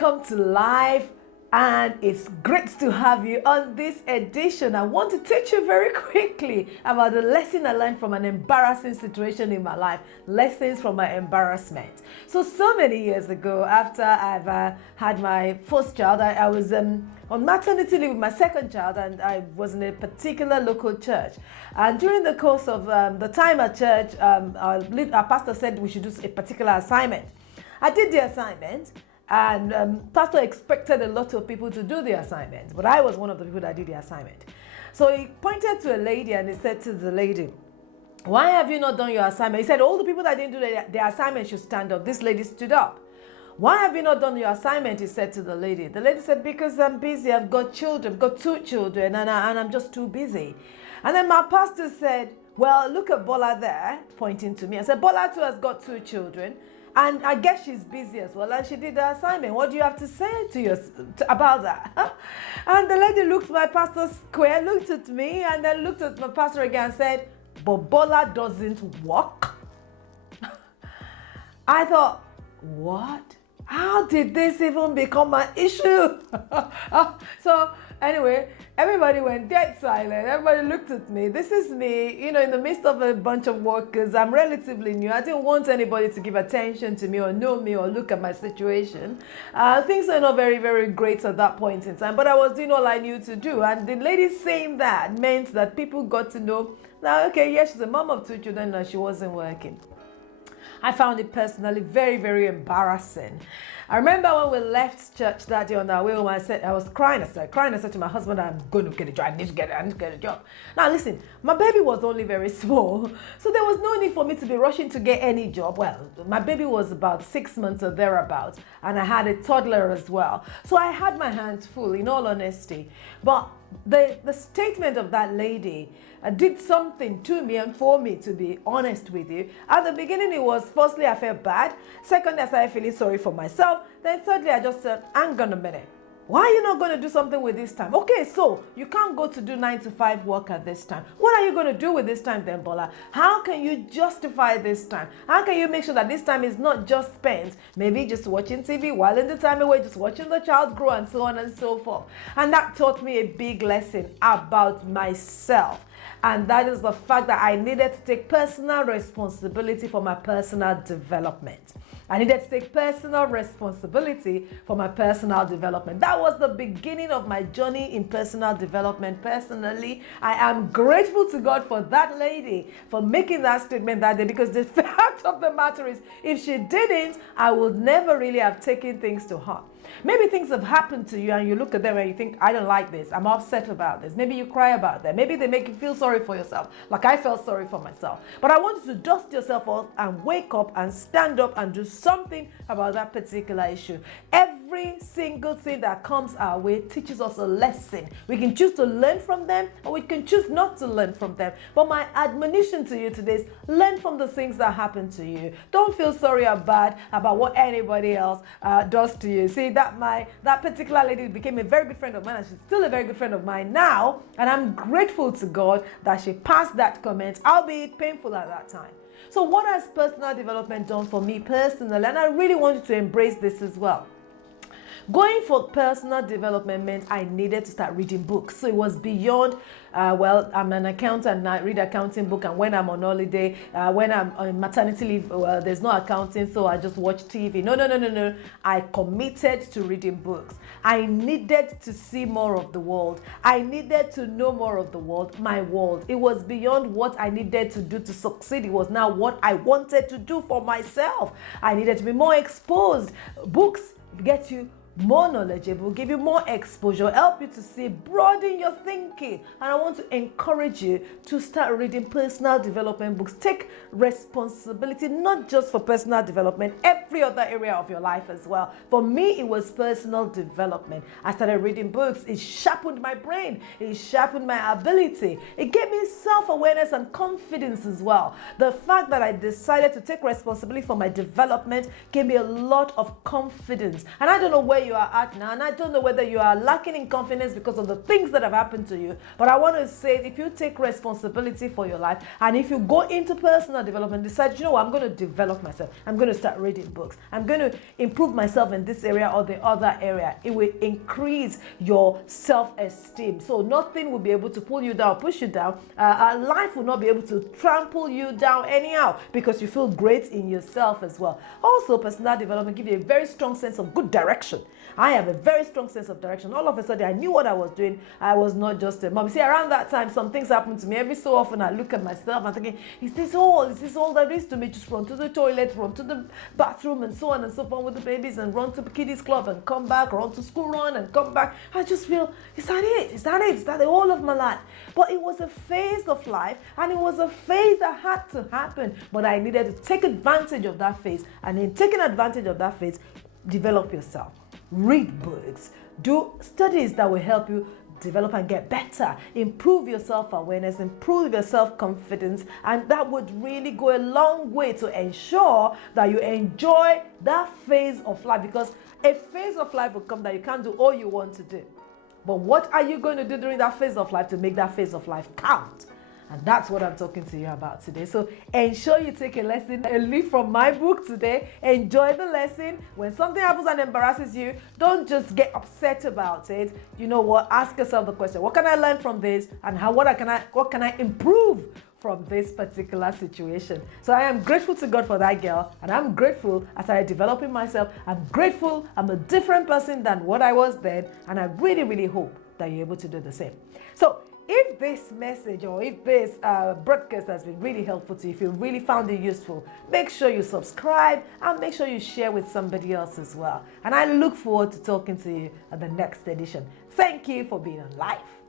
Welcome to Life, and it's great to have you on this edition. I want to teach you very quickly about the lesson I learned from an embarrassing situation in my life, lessons from my embarrassment. So many years ago, after I've had my first child, I was on maternity leave with my second child, and I was in a particular local church. And during the course of the time at church, our pastor said we should do a particular assignment. I did the assignment, and pastor expected a lot of people to do the assignment, but I was one of the people that did the assignment. So he pointed to a lady and he said to the lady, "Why have you not done your assignment?" He said, "All the people that didn't do their assignment should stand up." This lady stood up. "Why have you not done your assignment?" he said to the lady. The lady said, "Because I'm busy. I've got children, I've got 2 children, and I'm just too busy." And then my pastor said, "Well, look at Bola there," pointing to me. I said, "Bola too has got 2 children. And I guess she's busy as well, and she did the assignment. What do you have to say about that?" And the lady looked my pastor square, looked at me, and then looked at my pastor again and said, "But Bola doesn't work." I thought, what? How did this even become an issue? So anyway, everybody went dead silent. Everybody looked at me. This is me, in the midst of a bunch of workers. I'm relatively new. I didn't want anybody to give attention to me or know me or look at my situation. Things were not very, very great at that point in time, but I was doing all I knew to do. And the lady saying that meant that people got to know that, okay, yes, she's a mom of 2 children and she wasn't working. I found it personally very, very embarrassing. I remember when we left church that day on our way home, I was crying. I said to my husband, "I'm going to get a job. I need to get a job." Now listen, my baby was only very small, so there was no need for me to be rushing to get any job. Well, my baby was about 6 months or thereabouts, and I had a toddler as well. So I had my hands full, in all honesty. But the statement of that lady did something to me and for me, to be honest with you. At the beginning, it was, firstly, I felt bad. Secondly, I started feeling sorry for myself. Then thirdly, I just said, hang on a minute. Why are you not going to do something with this time? Okay, so you can't go to do 9 to 5 work at this time. What are you going to do with this time then, Bola? How can you justify this time? How can you make sure that this time is not just spent maybe just watching TV while in the time away, just watching the child grow and so on and so forth? And that taught me a big lesson about myself. And that is the fact that I needed to take personal responsibility for my personal development. I needed to take personal responsibility for my personal development. That was the beginning of my journey in personal development. Personally, I am grateful to God for that lady for making that statement that day, because the fact of the matter is, if she didn't, I would never really have taken things to heart. Maybe things have happened to you and you look at them and you think, "I don't like this. I'm upset about this." Maybe you cry about that. Maybe they make you feel sorry for yourself, like I felt sorry for myself. But I want you to dust yourself off and wake up and stand up and do something about that particular issue. Every single thing that comes our way teaches us a lesson. We can choose to learn from them, or we can choose not to learn from them. But my admonition to you today is, learn from the things that happen to you. Don't feel sorry or bad about what anybody else does to you. See, that particular lady became a very good friend of mine, and she's still a very good friend of mine now. And I'm grateful to God that she passed that comment, albeit painful at that time. So what has personal development done for me personally? And I really want you to embrace this as well. Going for personal development meant I needed to start reading books. So it was beyond, I'm an accountant and I read accounting book, and when I'm on holiday, when I'm on maternity leave, there's no accounting, so I just watch TV. No. I committed to reading books. I needed to see more of the world. I needed to know more of the world, my world. It was beyond what I needed to do to succeed. It was now what I wanted to do for myself. I needed to be more exposed. Books get you more knowledgeable, give you more exposure, help you to see, broaden your thinking. And I want to encourage you to start reading personal development books. Take responsibility, not just for personal development, every other area of your life as well. For me, it was personal development. I started reading books. It sharpened my brain. It sharpened my ability. It gave me self-awareness and confidence as well. The fact that I decided to take responsibility for my development gave me a lot of confidence. And I don't know where you you are at now, and I don't know whether you are lacking in confidence because of the things that have happened to you, but I want to say, if you take responsibility for your life, and if you go into personal development, decide, you know what, I'm going to develop myself. I'm going to start reading books. I'm going to improve myself in this area or the other area. It will increase your self-esteem. So nothing will be able to pull you down, push you down. Life will not be able to trample you down anyhow, because you feel great in yourself as well. Also, personal development gives you a very strong sense of good direction. I have a very strong sense of direction. All of a sudden, I knew what I was doing. I was not just a mom. See, around that time, some things happen to me. Every so often, I look at myself and thinking, is this all? Is this all there is to me? Just run to the toilet, run to the bathroom, and so on and so forth with the babies, and run to the kiddies club and come back, run to school run and come back. I just feel, is that it? Is that it? Is that the whole of my life? But it was a phase of life, and it was a phase that had to happen. But I needed to take advantage of that phase, and in taking advantage of that phase, develop yourself. Read books, do studies that will help you develop and get better, improve your self-awareness, improve your self-confidence, and that would really go a long way to ensure that you enjoy that phase of life, because a phase of life will come that you can't do all you want to do. But what are you going to do during that phase of life to make that phase of life count? And that's what I'm talking to you about today. So ensure you take a lesson, a leaf from my book today. Enjoy the lesson. When something happens and embarrasses you, don't just get upset about it. You know what? Ask yourself the question, what can I learn from this? And what can I improve from this particular situation? So I am grateful to God for that girl, and I'm grateful as I develop in myself. I'm grateful I'm a different person than what I was then, and I really, really hope that you're able to do the same. So if this message or if this broadcast has been really helpful to you, if you really found it useful, make sure you subscribe and make sure you share with somebody else as well. And I look forward to talking to you at the next edition. Thank you for being on L.I.F.E.